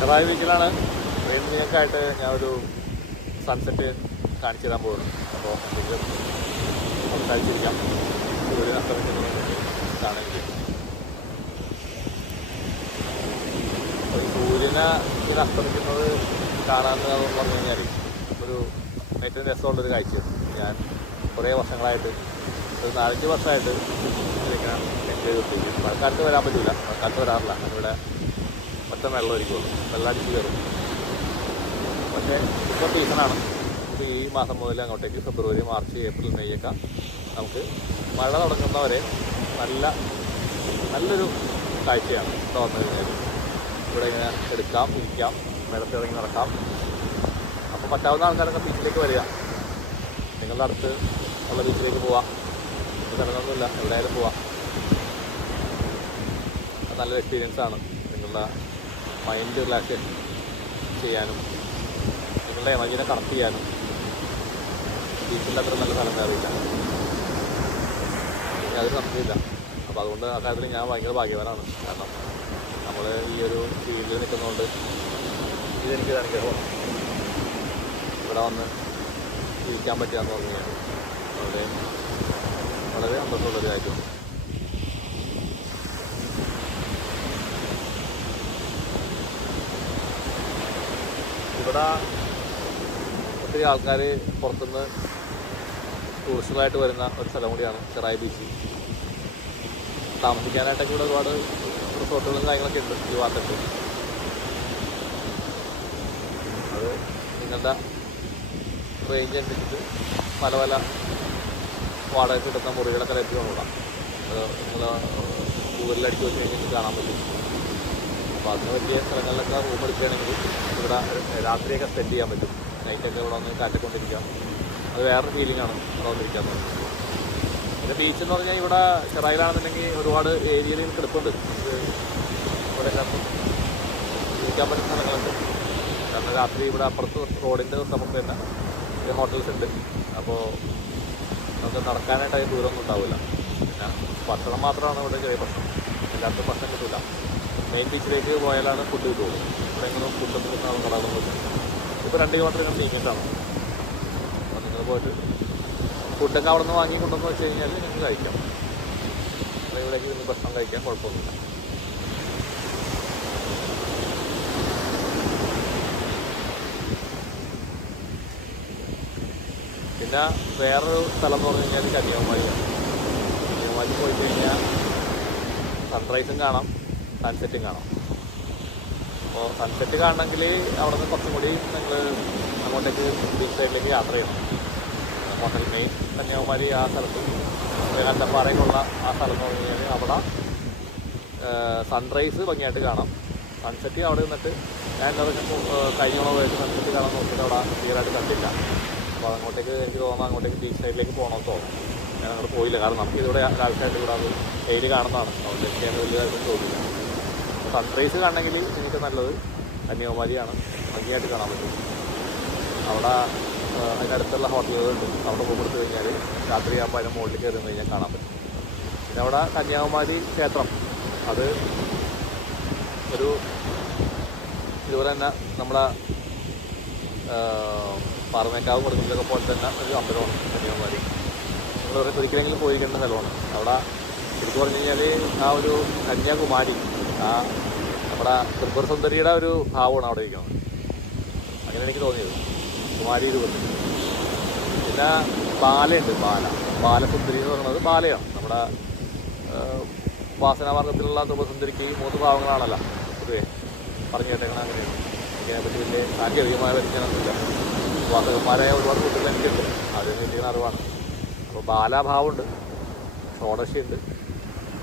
ചെറായി വീക്കിലാണ് നിങ്ങൾക്കായിട്ട് ഞാൻ ഒരു സൺസെറ്റ് കാണിച്ചു തരാൻ പോകുന്നു. അപ്പോൾ എന്തെങ്കിലും സംസാരിച്ചിരിക്കാം. സൂര്യൻ അസ്തമിക്കുന്നത് കാണുകയും സൂര്യനെ ഇങ്ങനെ അസ്തമിക്കുന്നത് കാണാമെന്ന് പറഞ്ഞു കഴിഞ്ഞാൽ ഒരു ഏറ്റവും രസമുള്ളൊരു കാഴ്ചയാണ്. ഞാൻ കുറേ വർഷങ്ങളായിട്ട് ഒരു 4-5 വർഷമായിട്ട് ഇങ്ങനെ എൻജോയ് ചെയ്തിട്ട് മഴക്കാലത്ത് വരാൻ പറ്റില്ല, മഴക്കാലത്ത് വരാറില്ല. ഇവിടെ ഒറ്റ വെള്ളം ഒരിക്കുള്ളൂ, വെള്ളം അടിച്ച് കയറും. പക്ഷേ ഇപ്പോൾ സീസണാണ്. ഇപ്പോൾ ഈ മാസം മുതൽ അങ്ങോട്ടേക്ക് ഫെബ്രുവരി, മാർച്ച്, ഏപ്രിൽ, മെയ് ഒക്കെ നമുക്ക് മഴ തുടങ്ങുന്നവരെ നല്ലൊരു കാഴ്ചയാണ് ഇവിടെ വന്നു കഴിഞ്ഞാൽ. ഇവിടെ ഇങ്ങനെ എടുക്കാം, ഇരിക്കാം, വെള്ളത്തിറങ്ങി നടക്കാം. അപ്പോൾ പറ്റാവുന്ന ആൾക്കാരൊക്കെ ബീച്ചിലേക്ക് വരിക. നിങ്ങളുടെ അടുത്ത് ഉള്ള ബീച്ചിലേക്ക് പോവാം. സ്ഥലങ്ങളൊന്നുമില്ല, എവിടെയായാലും പോവാം. അത് നല്ലൊരു എക്സ്പീരിയൻസാണ്. നിങ്ങളുടെ മൈൻഡ് റിലാക്സേഷൻ ചെയ്യാനും നിങ്ങളുടെ എനർജീനെ കണക്ട് ചെയ്യാനും ബീച്ചിൻ്റെ അത്ര നല്ല സ്ഥലം വേറില്ല, അതിന് സംശയമില്ല. അപ്പോൾ അതുകൊണ്ട് ആ കാര്യത്തിൽ ഞാൻ ഭയങ്കര ഭാഗ്യവാനാണ്. കാരണം നമ്മൾ ഈ ഒരു ഫീൽഡിൽ നിൽക്കുന്നതുകൊണ്ട് ഇതെനിക്കൊരു അനുഗ്രഹമാണ്. ഇവിടെ വന്ന് ജീവിക്കാൻ പറ്റുകയെന്ന് പറഞ്ഞു കഴിഞ്ഞാൽ വളരെ വളരെ സന്തോഷമുള്ളൊരു കാര്യമാണ്. ഇവിടെ ഒത്തിരി ആൾക്കാർ പുറത്തുനിന്ന് ടൂറിസ്റ്റുകളായിട്ട് വരുന്ന ഒരു സ്ഥലം കൂടിയാണ് ചെറായി ബീച്ച്. താമസിക്കാനായിട്ടൊക്കെ ഇവിടെ ഒരുപാട് റിസോർട്ടുകളും കാര്യങ്ങളൊക്കെ ഉണ്ട് ഈ ഭാഗത്തൊക്കെ. അത് നിങ്ങളുടെ റേഞ്ച് അനുസരിച്ചിട്ട് പല വാടക കിട്ടുന്ന മുറികളൊക്കെ ലഭ്യം കൊള്ളാം. അത് നിങ്ങൾ ഗൂഗിളിലടിച്ച് വെച്ച് കഴിഞ്ഞിട്ട് കാണാൻ പറ്റും. അപ്പോൾ അതിന് പറ്റിയ സ്ഥലങ്ങളിലൊക്കെ റൂം എടുക്കുകയാണെങ്കിൽ ഇവിടെ രാത്രിയൊക്കെ സ്പെൻഡ് ചെയ്യാൻ പറ്റും. നൈറ്റൊക്കെ ഇവിടെ വന്ന് കാറ്റക്കൊണ്ടിരിക്കാം. അത് വേറൊരു ഫീലിംഗാണ് ഇവിടെ വന്നിരിക്കാൻ തോന്നുന്നത്. പിന്നെ ബീച്ച് എന്ന് പറഞ്ഞാൽ ഇവിടെ ചെറായിലാണെന്നുണ്ടെങ്കിൽ ഒരുപാട് ഏരിയയിൽ കിടപ്പുണ്ട്. ഇവിടെ ജീവിക്കാൻ പറ്റുന്ന സ്ഥലങ്ങളുണ്ട്. കാരണം രാത്രി ഇവിടെ അപ്പുറത്ത് റോഡിൻ്റെ സമയത്ത് തന്നെ ഹോട്ടൽസ് ഉണ്ട്. അപ്പോൾ നമുക്ക് നടക്കാനായിട്ട് അതിന് ദൂരമൊന്നും ഉണ്ടാവില്ല. പിന്നെ ഭക്ഷണം മാത്രമാണ് ഇവിടെ ചെറിയ പ്രശ്നം. എല്ലാവർക്കും ഭക്ഷണം കിട്ടില്ല. മെയിൻ ബീച്ചിലേക്ക് പോയാലാണ് ഫുഡ് കിട്ടുള്ളൂ. ഇവിടെ എങ്കിലും ഫുഡൊന്നും കിട്ടുന്ന കടകളൊന്നും. ഇപ്പോൾ 2 കിലോമീറ്റർ ഇങ്ങനെ നീങ്ങിയിട്ടാണ്. അപ്പോൾ നിങ്ങൾ പോയിട്ട് ഫുഡൊക്കെ അവിടെ നിന്ന് വാങ്ങിക്കൊണ്ടെന്ന് വെച്ച് കഴിഞ്ഞാൽ നിങ്ങൾക്ക് കഴിക്കാം. അപ്പോൾ ഇവിടേക്ക് നിങ്ങൾ ഭക്ഷണം കഴിക്കാൻ കുഴപ്പമൊന്നുമില്ല. പിന്നെ വേറൊരു സ്ഥലം എന്ന് പറഞ്ഞു കഴിഞ്ഞാൽ കന്യാകുമാരിയാണ്. കന്യാകുമാരി പോയി കഴിഞ്ഞാൽ സൺറൈസും കാണാം, സൺസെറ്റും കാണാം. അപ്പോൾ സൺസെറ്റ് കാണണമെങ്കിൽ അവിടെ നിന്ന് കുറച്ചും കൂടി നിങ്ങൾ അങ്ങോട്ടേക്ക് ബീച്ച് സൈഡിലേക്ക് യാത്ര ചെയ്യണം. ഹോട്ടൽ മെയിൻ കന്യാകുമാരി ആ സ്ഥലത്ത് കണ്ടപ്പാറയിലുള്ള ആ സ്ഥലം എന്ന് പറഞ്ഞു കഴിഞ്ഞാൽ അവിടെ സൺറൈസ് ഭംഗിയായിട്ട് കാണാം. സൺസെറ്റ് അവിടെ നിന്നിട്ട് ഞാൻ കഴിഞ്ഞോളമായിട്ട് സൺസെറ്റ് കാണാൻ നോക്കിയിട്ട് അവിടെ ക്ലിയറായിട്ട് കണ്ടില്ല. അപ്പോൾ അങ്ങോട്ടേക്ക് എനിക്ക് തോന്നുന്നു അങ്ങോട്ടേക്ക് ബീച്ച് സൈഡിലേക്ക് പോകണമെന്ന് തോന്നുന്നു. ഞാൻ അങ്ങോട്ട് പോയില്ല. കാരണം നമുക്കിതിവിടെ ലാസ്റ്റായിട്ട് ഇവിടെ അത് ഡെയിലി കാണുന്നതാണ്. അതുകൊണ്ട് എനിക്ക് അതിന് വലിയ കാര്യമൊന്നും തോന്നില്ല. സൺറൈസ് കാണണമെങ്കിൽ എനിക്ക് നല്ലത് കന്യാകുമാരിയാണ്. ഭംഗിയായിട്ട് കാണാൻ പറ്റും. അവിടെ അതിനടുത്തുള്ള ഹോട്ടലുകളുണ്ട്. അവിടെ പോകുമ്പോൾ കഴിഞ്ഞാൽ രാത്രിയാകുമ്പോൾ അതിൻ്റെ മുകളിൽ കയറി നിന്ന് കഴിഞ്ഞാൽ കാണാൻ പറ്റും. പിന്നെ അവിടെ കന്യാകുമാരി ക്ഷേത്രം, അത് ഒരു ഇതുപോലെ തന്നെ നമ്മുടെ പാറമേക്കാവ് കൊടുക്കുന്നതൊക്കെ പോലെ തന്നെ ഒരു അമ്പലമാണ് കന്യാകുമാരി. നമ്മൾ ഒരിക്കലെങ്കിലും പോയിരിക്കേണ്ട സ്ഥലമാണ്. അവിടെ ശരിക്കും പറഞ്ഞു കഴിഞ്ഞാൽ ആ ഒരു കന്യാകുമാരി, ആ നമ്മുടെ ത്രിപുര സുന്ദരിയുടെ ഒരു ഭാവമാണ് അവിടെ ഇരിക്കുന്നത്. അങ്ങനെ എനിക്ക് തോന്നിയത് കുമാരി രൂപത്തിൽ. പിന്നെ ബാലയുണ്ട്, ബാലസുന്ദരി എന്ന് പറയുന്നത് ബാലയാണ്. നമ്മുടെ വാസനാമാർഗത്തിലുള്ള ത്രിപുര സുന്ദരിക്ക് 3 ഭാവങ്ങളാണല്ലോ പൊതുവേ പറഞ്ഞു കേട്ടേക്കണം. അങ്ങനെയാണ്. ഇതിനെപ്പറ്റി വലിയ സാങ്കേതികമായ പരിജ്ഞാനമൊന്നുമില്ല. വാസകന്മാരായ ഒരുപാട് കുട്ടികൾ എനിക്കുണ്ട്, അതിന് കിട്ടിയ അറിവാണ്. അപ്പോൾ ബാലാഭാവമുണ്ട്, ഷോഡശിയുണ്ട്,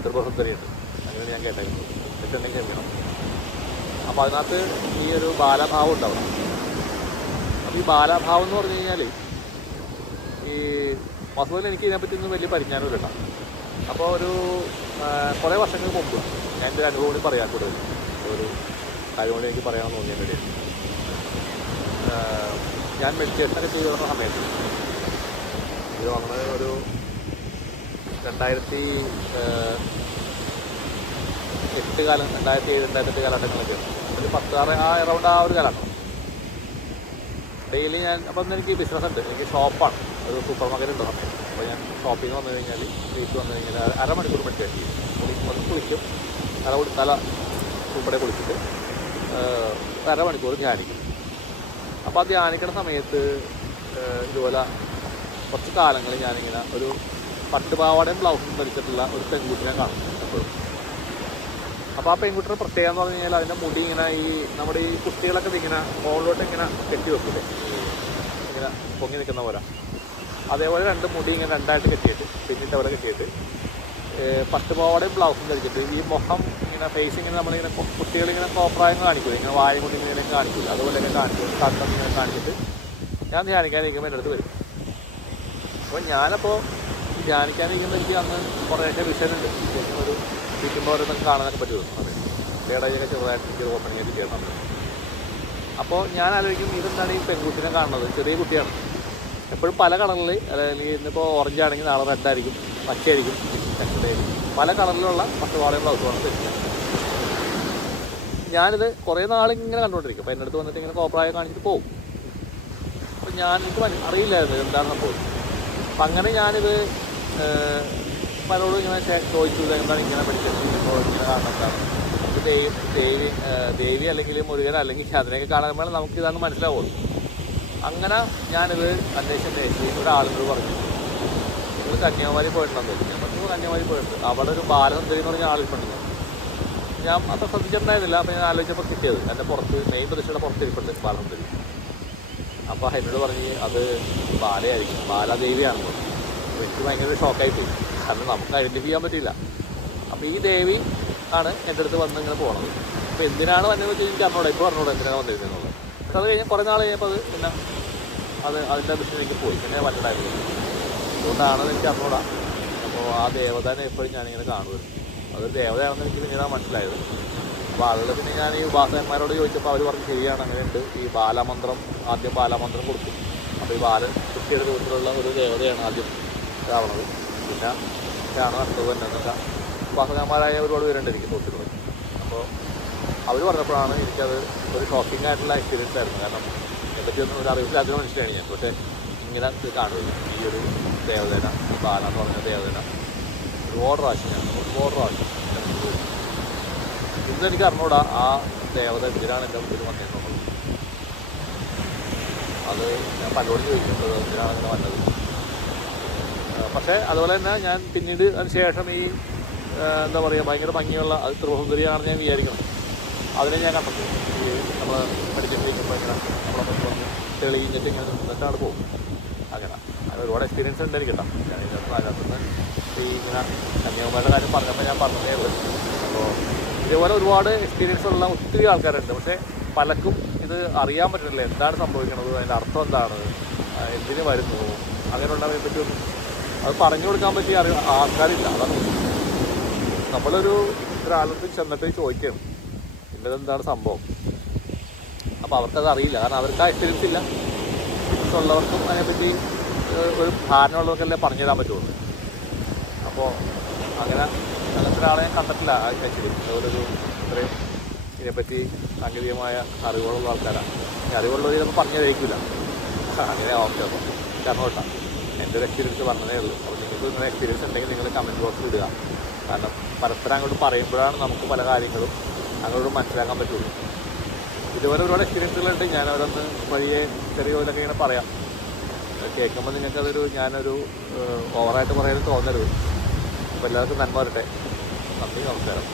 ത്രിപുരസുന്ദരിയുണ്ട്. അങ്ങനെയാണ് ഞാൻ കേട്ടേക്കുന്നത്. തെറ്റുണ്ടെങ്കിൽ കേൾക്കണം. അപ്പോൾ അതിനകത്ത് ഈ ഒരു ബാലഭാവം ഉണ്ട് അവിടെ. അപ്പോൾ ഈ ബാലാഭാവം എന്ന് പറഞ്ഞു കഴിഞ്ഞാൽ ഈ വാസ്തവത്തിൽ എനിക്ക് ഇതിനെപ്പറ്റിയൊന്നും വലിയ പരിജ്ഞാനമില്ല കേട്ടോ. അപ്പോൾ ഒരു കുറേ വർഷങ്ങൾക്ക് മുമ്പ് ഞാൻ എൻ്റെ ഒരു അനുഭവം കൂടി പറയാൻ കൂടുതൽ ഒരു കാര്യം കൊണ്ട് എനിക്ക് പറയാമെന്ന് തോന്നിയാൽ വേണ്ടി ഞാൻ മെഡിറ്റേഷനൊക്കെ ചെയ്തു വരുന്ന സമയത്ത് ഇത് വന്നത് ഒരു 2007 2008 കാലഘട്ടങ്ങളൊക്കെയാണ്. ഒരു 10 ആ അറൗണ്ട് ആ ഒരു കാലമാണ്. ഡെയിലി ഞാൻ അപ്പം എനിക്ക് ബിസിനസ് ഉണ്ട്, എനിക്ക് ഷോപ്പാണ്, ഒരു സൂപ്പർ മാർക്കറ്റ് ഉണ്ട് സമയം. അപ്പോൾ ഞാൻ ഷോപ്പിൽ നിന്ന് വന്നു കഴിഞ്ഞാൽ വീട്ടിൽ വന്നു കഴിഞ്ഞാൽ അരമണിക്കൂർ മെഡിറ്റേറ്റ് ചെയ്യും. ഒന്ന് കുളിക്കും, തല ഉൾപ്പെടെ കുളിച്ചിട്ട് അരമണിക്കൂർ ധ്യാനിക്കും. അപ്പോൾ ആ ധ്യാനിക്കുന്ന സമയത്ത് ഇതുപോലെ കുറച്ച് കാലങ്ങളിൽ ഞാനിങ്ങനെ ഒരു പട്ടുപാവാടയും ബ്ലൗസും ധരിച്ചിട്ടുള്ള ഒരു പെൺകുട്ടിനെ കാണും എപ്പോഴും. അപ്പോൾ ആ പെൺകുട്ടിയുടെ പ്രത്യേകത എന്ന് പറഞ്ഞു കഴിഞ്ഞാൽ അതിൻ്റെ മുടി ഇങ്ങനെ നമ്മുടെ ഈ കുട്ടികളൊക്കെ ഇങ്ങനെ മുകളിലോട്ട് ഇങ്ങനെ കെട്ടി വെക്കില്ലേ, ഇങ്ങനെ പൊങ്ങി നിൽക്കുന്ന പോലെ, അതേപോലെ 2 മുടി ഇങ്ങനെ 2ആയിട്ട് കെട്ടിയിട്ട് പിന്നിട്ട് അവിടെ കെട്ടിയിട്ട് പട്ടുപാവാടയും ബ്ലൗസും ധരിച്ചിട്ട് ഈ മുഖം ഇങ്ങനെ ഫേസ് ഇങ്ങനെ നമ്മളിങ്ങനെ കുട്ടികളിങ്ങനെ കോപ്രായം കാണിക്കില്ല, ഇങ്ങനെ വായ കൊണ്ട് ഇങ്ങനെ കാണിക്കില്ല, അതുപോലെയൊക്കെ കാണിക്കും, കണ്ണം ഇങ്ങനെ കാണിച്ചിട്ട് ഞാൻ ധ്യാനിക്കാനിരിക്കുമ്പോൾ എൻ്റെ അടുത്ത് വരും. അപ്പോൾ ഞാനപ്പോൾ ധ്യാനിക്കാനിരിക്കുമ്പോൾ എനിക്ക് അന്ന് കുറേയൊക്കെ വിഷയമുണ്ട്, ഒരു ഇരിക്കുമ്പോൾ ഓരോന്നൊക്കെ കാണാനൊക്കെ പറ്റുമോ, അതെ ഇടയിലൊക്കെ ചെറുതായിട്ട് എനിക്ക് ഓപ്പണിംഗ് ഒക്കെ ചെയ്യണം. അപ്പോൾ ഞാൻ ആലോചിക്കും ഇതെന്താണ് ഈ പെൺകുട്ടിനെ കാണുന്നത്, ചെറിയ കുട്ടിയാണ്, എപ്പോഴും പല കളറിൽ, അല്ലെങ്കിൽ ഇന്നിപ്പോൾ ഓറഞ്ച് ആണെങ്കിൽ നാളെ റെഡ് ആയിരിക്കും, പച്ചയായിരിക്കും, പല കളറിലുള്ള പട്ടുപാവാടയും ബ്ലൗസുമാണ് ധരിക്കുക. ഞാനിത് കുറേ നാളിങ്ങനെ കണ്ടുകൊണ്ടിരിക്കും. അപ്പോൾ എൻ്റെ അടുത്ത് വന്നിട്ട് ഇങ്ങനെ കോപ്രായം കാണിച്ചിട്ട് പോകും. അപ്പോൾ എനിക്ക് അറിയില്ലായിരുന്നു എന്താണ് സംഭവം. അപ്പം അങ്ങനെ ഞാനിത് പലരോടും ഇങ്ങനെ ചോദിച്ചു, എന്താണ് ഇങ്ങനെ പഠിച്ചത്, ഇപ്പോൾ ഇങ്ങനെ കാണുന്നതാണ്, നമുക്ക് ദേവി അല്ലെങ്കിൽ മുരുകൻ അല്ലെങ്കിൽ അതിനെയൊക്കെ കാണുമ്പോൾ നമുക്ക് ഇതാണ് മനസ്സിലാവുള്ളൂ. അങ്ങനെ ഞാനിത് അന്വേഷിച്ച് ഒരാളിനോട് പറഞ്ഞു, നിങ്ങൾ കന്യാകുമാരി പോയിട്ടുണ്ടെന്ന് തോന്നുന്നു. ഞാൻ പറഞ്ഞു കന്യാകുമാരി പോയിട്ടുണ്ട്, അവിടെ ഒരു ബാലസുന്ദരി എന്ന് പറഞ്ഞ ആളിരിപ്പുണ്ട്. ഞാൻ അത്ര ശ്രദ്ധിച്ചിട്ടുണ്ടായിരുന്നില്ല. അപ്പോൾ ഞാൻ ആലോചിച്ചപ്പോൾ കിട്ടിയത് എൻ്റെ പുറത്ത് മെയിൻ പ്രദേശയുടെ പുറത്തിരിപ്പുണ്ട് ബാലസുന്ദരി. അപ്പോൾ എന്നോട് പറഞ്ഞ് അത് ബാലയായിരിക്കും, ബാലാദേവിയാണെന്ന് പറഞ്ഞു. അപ്പോൾ എനിക്ക് ഭയങ്കര ഷോക്കായി പോയി, കാരണം നമുക്ക് ഐഡൻറ്റിഫൈ ചെയ്യാൻ പറ്റില്ല. അപ്പോൾ ഈ ദേവി ആണ് എൻ്റെ അടുത്ത് വന്ന് ഇങ്ങനെ പോകണത്. അപ്പോൾ എന്തിനാണ് വന്നതെന്ന് വെച്ചാൽ എനിക്ക് അറിഞ്ഞൂടാ, ഇപ്പോൾ അറിഞ്ഞൂടാ എന്തിനാണ് വന്നിരുന്നത്. പക്ഷെ അത് കഴിഞ്ഞ് കുറേ നാൾ കഴിഞ്ഞപ്പോൾ പിന്നെ അതിൻ്റെ വിഷയം എനിക്ക് പോയി, പിന്നെ പറ്റുണ്ടായിരുന്നു. അതുകൊണ്ടാണെന്ന് എനിക്ക് അറിഞ്ഞൂടാ. അപ്പോൾ ആ ദേവതനെ എപ്പോഴും ഞാനിങ്ങനെ കാണുന്നത്, അതൊരു ദേവതയാണെന്ന് എനിക്ക് പിന്നീടാണ് മനസ്സിലായത്. അപ്പോൾ ആളുകൾ പിന്നെ ഞാൻ ഈ ഉപാസകന്മാരോട് ചോദിച്ചപ്പോൾ അവർ പറഞ്ഞു ശരിയാണ്, അങ്ങനെയുണ്ട്. ഈ ബാലമന്ത്രം ആദ്യം ബാലമന്ത്രം കൊടുക്കും. അപ്പോൾ ഈ കുട്ടിയുടെ രൂപത്തിലുള്ള ഒരു ദേവതയാണ് ആദ്യം ഇതാവണത്. പിന്നെ ആണ് അടുത്തത് തന്നെ എന്നൊക്കെ ഉപാസകന്മാരായ ഒരുപാട് പേരുണ്ട് എനിക്ക് തോന്നിയിട്ടുള്ളത്. അപ്പോൾ അവർ പറഞ്ഞപ്പോഴാണ് എനിക്കത് ഒരു ഷോക്കിംഗ് ആയിട്ടുള്ള എക്സ്പീരിയൻസ് ആയിരുന്നു. കാരണം ഇതിനെപ്പറ്റിയൊന്നും ഒരു അറിവില്ലാത്തൊരു മനുഷ്യനാണ് ഞാൻ. പക്ഷേ ഇങ്ങനെ കാണുകയും ഈ ഒരു ദേവതേന, ബാല എന്ന് പറഞ്ഞ ദേവതേന ഒരുപാട് പ്രാവശ്യം ഇന്നെനിക്ക് അറിഞ്ഞൂടാ ആ ദേവത എന്തിനാണ് എൻ്റെ മുമ്പിൽ വന്നേക്കുന്നത്. അത് ഞാൻ പലരോട് ചോദിക്കുന്നത് എന്തിനാണ് അങ്ങനെ വന്നത്. പക്ഷേ അതുപോലെ തന്നെ ഞാൻ പിന്നീട് അതിന് ശേഷം ഈ എന്താ പറയുക ഭയങ്കര ഭംഗിയുള്ള അത് ത്രിപുരസുന്ദരിയാണെന്ന് ഞാൻ വിചാരിക്കണം. അതിനെ ഞാൻ കണ്ടെത്തി. ഈ നമ്മൾ പഠിച്ചിട്ടിരിക്കുമ്പോൾ ഇങ്ങനെ നമ്മളെ മുന്നിൽ വന്ന് തെളിയിച്ചിട്ട് ഇങ്ങനെ നിന്നിട്ടാണ് പോകും. അങ്ങനെ ഒരുപാട് എക്സ്പീരിയൻസ് ഉണ്ട് എനിക്ക് കേട്ടോ. ഞാൻ അതിനകത്തുനിന്ന് ഈ ഇങ്ങനെ കന്യാകുമാരിയുടെ കാര്യം പറഞ്ഞപ്പോൾ ഞാൻ പറഞ്ഞതേ ഉള്ളൂ. അപ്പോൾ ഇതേപോലെ ഒരുപാട് എക്സ്പീരിയൻസ് ഉള്ള ഒത്തിരി ആൾക്കാരുണ്ട്. പക്ഷേ പലർക്കും ഇത് അറിയാൻ പറ്റുന്നില്ല, എന്താണ് സംഭവിക്കുന്നത്, അതിൻ്റെ അർത്ഥം എന്താണ്, എന്തിനു വരുന്നു, അങ്ങനെയുള്ളതിനെ പറ്റിയൊന്നും അത് പറഞ്ഞു കൊടുക്കാൻ പറ്റിയ ആൾക്കാരില്ല. അതാണ് ഒരാളുടെ ചെന്നിട്ട് ചോദിക്കണം ഇന്നതെന്താണ് സംഭവം. അപ്പോൾ അവർക്കത് അറിയില്ല, കാരണം അവർക്ക് ആ എക്സ്പീരിയൻസ് ഇല്ല. ഉള്ളവർക്കും അതിനെപ്പറ്റി ഒരു ധാരണ ഉള്ളവർക്കല്ലേ പറഞ്ഞു തരാൻ പറ്റുള്ളൂ. അപ്പോൾ അങ്ങനത്തെ ഒരാളെ ഞാൻ കണ്ടിട്ടില്ല ആക്ച്വലി. ഒരു ഇത്രയും ഇതിനെപ്പറ്റി സാങ്കേതികമായ അറിവുകളുള്ള ആൾക്കാരാണ്. അറിവുള്ളവർ ചിലപ്പോൾ പറഞ്ഞു തരേക്കില്ല. അങ്ങനെ ഓക്കെ. അപ്പോൾ കാരണം കേട്ടോ എൻ്റെ ഒരു എക്സ്പീരിയൻസ് പറഞ്ഞതേ ഉള്ളൂ. അപ്പോൾ നിങ്ങൾക്ക് നിങ്ങളുടെ എക്സ്പീരിയൻസ് ഉണ്ടെങ്കിൽ നിങ്ങൾ കമൻറ്റ് ബോക്സിൽ ഇടുക. കാരണം പരസ്പരം അങ്ങോട്ട് പറയുമ്പോഴാണ് നമുക്ക് പല കാര്യങ്ങളും അങ്ങോട്ട് മനസ്സിലാക്കാൻ പറ്റുള്ളൂ. ഇതുപോലെ ഒരുപാട് എക്സ്പീരിയൻസുകളുണ്ട്. ഞാൻ അവരൊന്ന് വലിയ ചെറിയ പോലൊക്കെ ഇങ്ങനെ പറയാം. കേൾക്കുമ്പോൾ നിങ്ങൾക്കതൊരു ഞാനൊരു ഓവറായിട്ട് പറയാനും തോന്നരുത്. അപ്പോൾ എല്ലാവർക്കും നന്മ വരട്ടെ. നന്ദി, നമസ്കാരം.